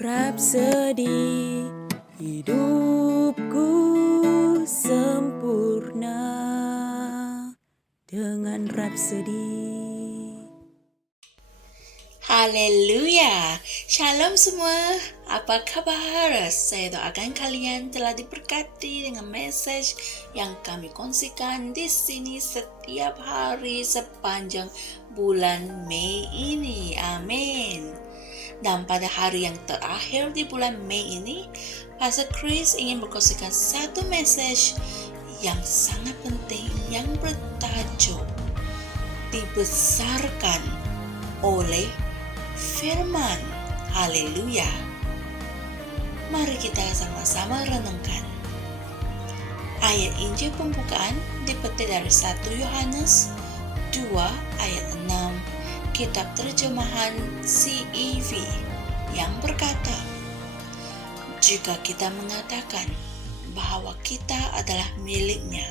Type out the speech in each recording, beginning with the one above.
Rapsodi hidupku sempurna dengan Rapsodi. Haleluya, shalom semua, apa kabar? Saya doakan kalian telah diberkati dengan message yang kami kongsikan di sini setiap hari sepanjang bulan Mei ini, amin. Dan pada hari yang terakhir di bulan Mei ini, Pastor Chris ingin berkongsikan satu message yang sangat penting yang bertajuk dibesarkan oleh firman. Haleluya. Mari kita sama-sama renungkan. Ayat Injil pembukaan dipetik dari 1 Yohanes 2 ayat 6, kitab terjemahan CEV yang berkata, jika kita mengatakan bahwa kita adalah miliknya,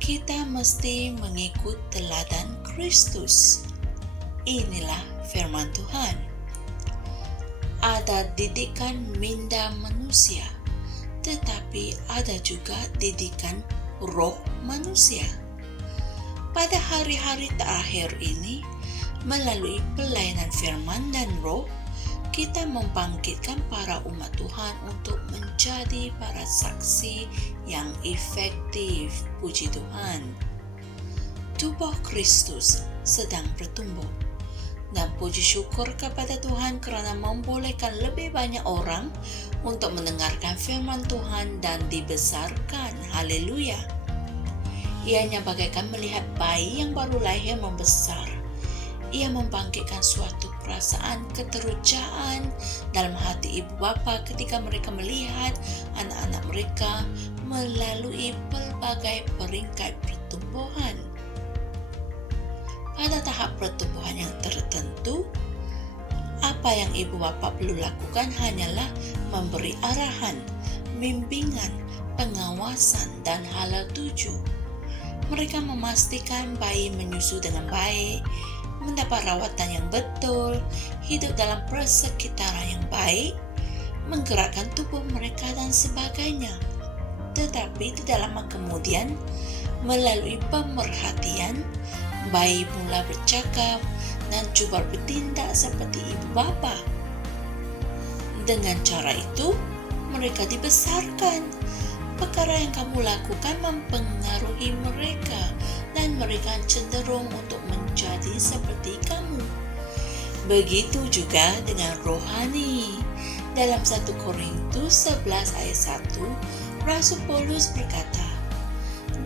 kita mesti mengikut teladan Kristus. Inilah firman Tuhan. Ada didikan minda manusia, tetapi ada juga didikan roh manusia. Pada hari-hari terakhir ini, melalui pelayanan firman dan roh, kita membangkitkan para umat Tuhan untuk menjadi para saksi yang efektif. Puji Tuhan. Tubuh Kristus sedang bertumbuh. Dan puji syukur kepada Tuhan kerana membolehkan lebih banyak orang untuk mendengarkan firman Tuhan dan dibesarkan. Haleluya. Ianya bagaikan melihat bayi yang baru lahir membesar. Ia membangkitkan suatu perasaan keterujaan dalam hati ibu bapa ketika mereka melihat anak-anak mereka melalui pelbagai peringkat pertumbuhan. Pada tahap pertumbuhan yang tertentu, apa yang ibu bapa perlu lakukan hanyalah memberi arahan, bimbingan, pengawasan, dan hala tuju. Mereka memastikan bayi menyusu dengan baik, mendapat rawatan yang betul, hidup dalam persekitaran yang baik, menggerakkan tubuh mereka dan sebagainya. Tetapi tidak lama kemudian, melalui pemerhatian, bayi mula bercakap dan cuba bertindak seperti ibu bapa. Dengan cara itu, mereka dibesarkan. Perkara yang kamu lakukan mempengaruhi mereka dan mereka cenderung untuk menjadi seperti kamu. Begitu juga dengan rohani. Dalam 1 Korintus 11 ayat 1, Rasul Paulus berkata,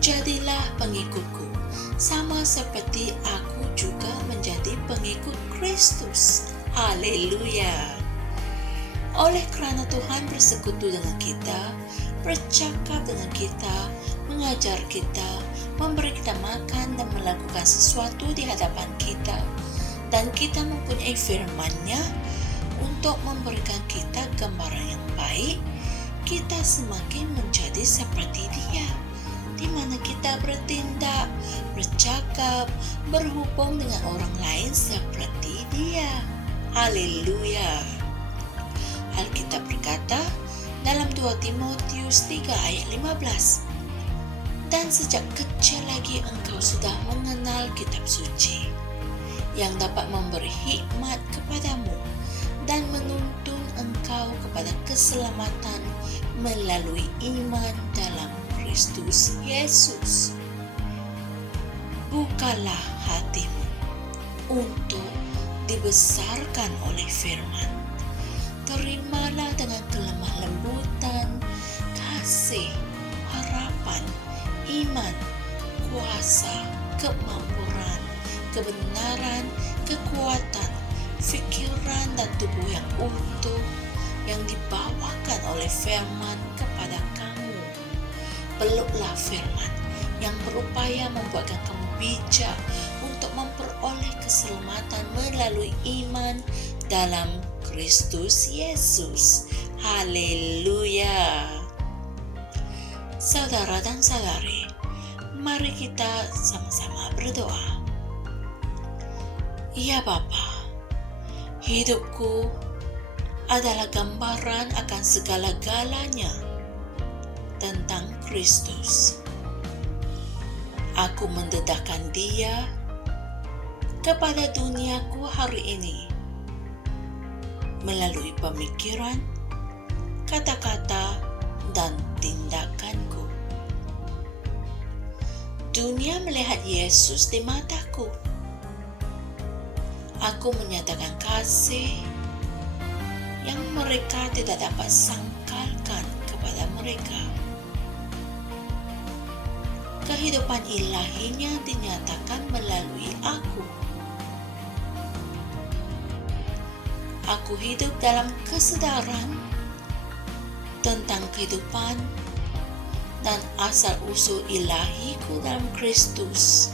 jadilah pengikutku, sama seperti aku juga menjadi pengikut Kristus. Haleluya. Oleh kerana Tuhan bersekutu dengan kita, bercakap dengan kita, mengajar kita, memberi kita makan dan melakukan sesuatu di hadapan kita, dan kita mempunyai firman-Nya untuk memberikan kita gambaran yang baik, kita semakin menjadi seperti Dia, di mana kita bertindak, bercakap, berhubung dengan orang lain seperti Dia. Haleluya. Alkitab berkata dalam 2 Timotius 3 ayat 15, dan sejak kecil lagi engkau sudah mengenal kitab suci yang dapat memberi hikmat kepadamu dan menuntun engkau kepada keselamatan melalui iman dalam Kristus Yesus. Bukalah hatimu untuk dibesarkan oleh firman. Terimalah dengan kelemah lembutan, kasih, harapan, iman, kuasa, kemampuan, kebenaran, kekuatan, fikiran dan tubuh yang utuh yang dibawakan oleh firman kepada kamu. Peluklah firman yang berupaya membuatkan kamu bijak untuk memperoleh keselamatan melalui iman dalam Kristus Yesus. Haleluya. Saudara dan saudari, mari kita sama-sama berdoa. Ya Bapa, hidupku adalah gambaran akan segala-galanya tentang Kristus. Aku mendedahkan Dia kepada duniaku hari ini melalui pemikiran, kata-kata, dan tindakanku. Dunia melihat Yesus di mataku. Aku menyatakan kasih yang mereka tidak dapat sangkalkan kepada mereka. Kehidupan ilahinya dinyatakan melalui aku. Aku hidup dalam kesedaran tentang kehidupan dan asal-usul ilahiku dalam Kristus.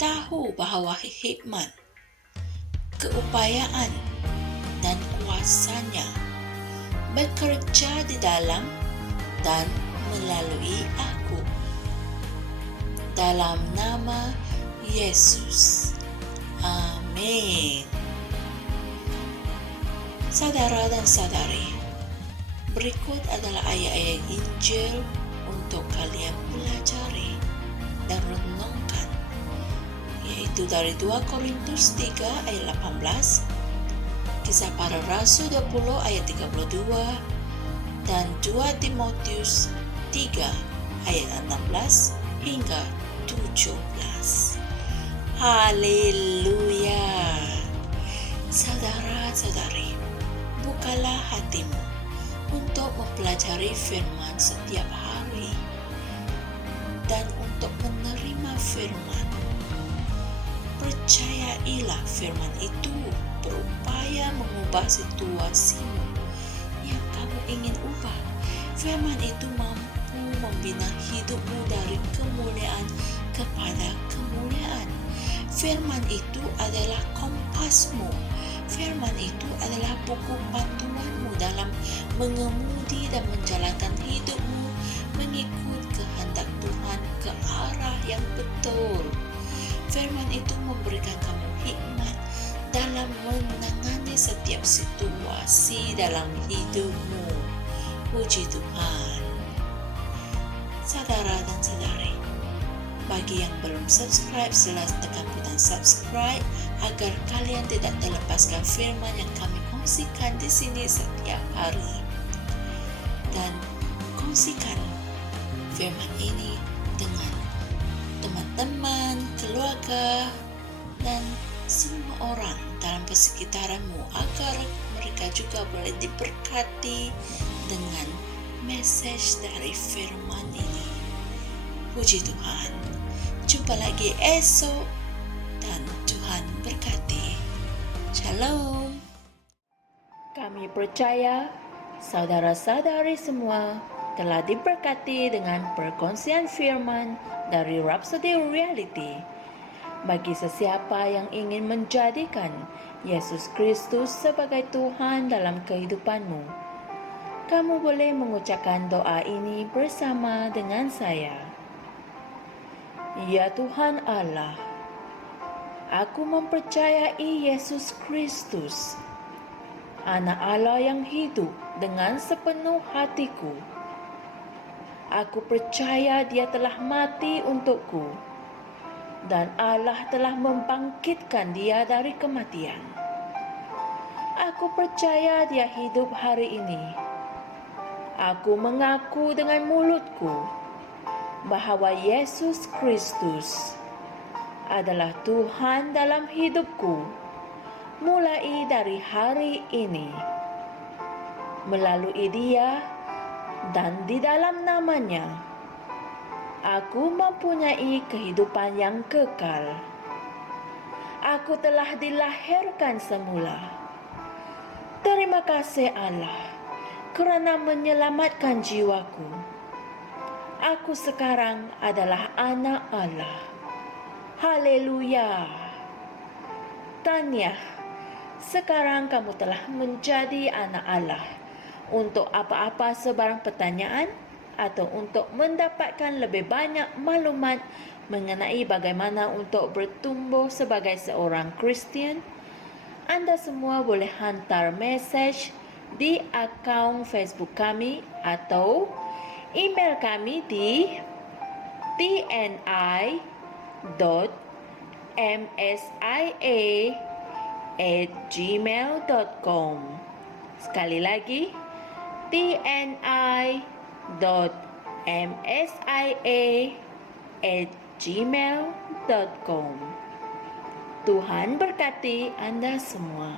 Tahu bahwa hikmat, keupayaan, dan kuasanya bekerja di dalam dan melalui aku. Dalam nama Yesus. Amin. Saudara dan saudari, berikut adalah ayat-ayat Injil untuk kalian pelajari dan renungkan, yaitu dari 2 Korintus 3 ayat 18, Kisah Para Rasul 20 ayat 32, dan 2 Timotius 3 ayat 16 hingga 17. Haleluya. Saudara-saudari, bukalah hatimu untuk mempelajari firman setiap hari dan untuk menerima firman. Percayailah firman itu berupaya mengubah situasimu yang kamu ingin ubah. Firman itu mampu membina hidupmu dari kemuliaan kepada kemuliaan. Firman itu adalah kompasmu. Firman itu adalah buku panduanmu dalam mengemudi dan menjalankan hidupmu mengikut kehendak Tuhan ke arah yang betul. Firman itu memberikan kamu hikmat dalam menangani setiap situasi dalam hidupmu. Puji Tuhan. Saudara dan saudari, bagi yang belum subscribe, silakan tekan butang subscribe agar kalian tidak terlepaskan firman yang kami kongsikan di sini setiap hari. Dan kongsikan firman ini dengan teman-teman, keluarga, dan semua orang dalam persekitaranmu agar mereka juga boleh diberkati dengan message dari firman ini. Puji Tuhan. Jumpa lagi esok dan Tuhan berkati. Shalom. Kami percaya saudara-saudari semua telah diberkati dengan perkongsian firman dari Rhapsody Reality. Bagi sesiapa yang ingin menjadikan Yesus Kristus sebagai Tuhan dalam kehidupanmu, kamu boleh mengucapkan doa ini bersama dengan saya. Ya Tuhan Allah, aku mempercayai Yesus Kristus, Anak Allah yang hidup dengan sepenuh hatiku. Aku percaya Dia telah mati untukku, dan Allah telah membangkitkan Dia dari kematian. Aku percaya Dia hidup hari ini. Aku mengaku dengan mulutku bahwa Yesus Kristus adalah Tuhan dalam hidupku mulai dari hari ini. Melalui Dia dan di dalam nama-Nya, aku mempunyai kehidupan yang kekal. Aku telah dilahirkan semula. Terima kasih Allah kerana menyelamatkan jiwaku. Aku sekarang adalah anak Allah. Haleluya. Tanya, sekarang kamu telah menjadi anak Allah. Untuk apa-apa sebarang pertanyaan atau untuk mendapatkan lebih banyak maklumat mengenai bagaimana untuk bertumbuh sebagai seorang Kristian, Anda semua boleh hantar message di akaun Facebook kami atau email kami di tni.msia@gmail.com. Sekali lagi, tni.msia@gmail.com. Tuhan berkati Anda semua.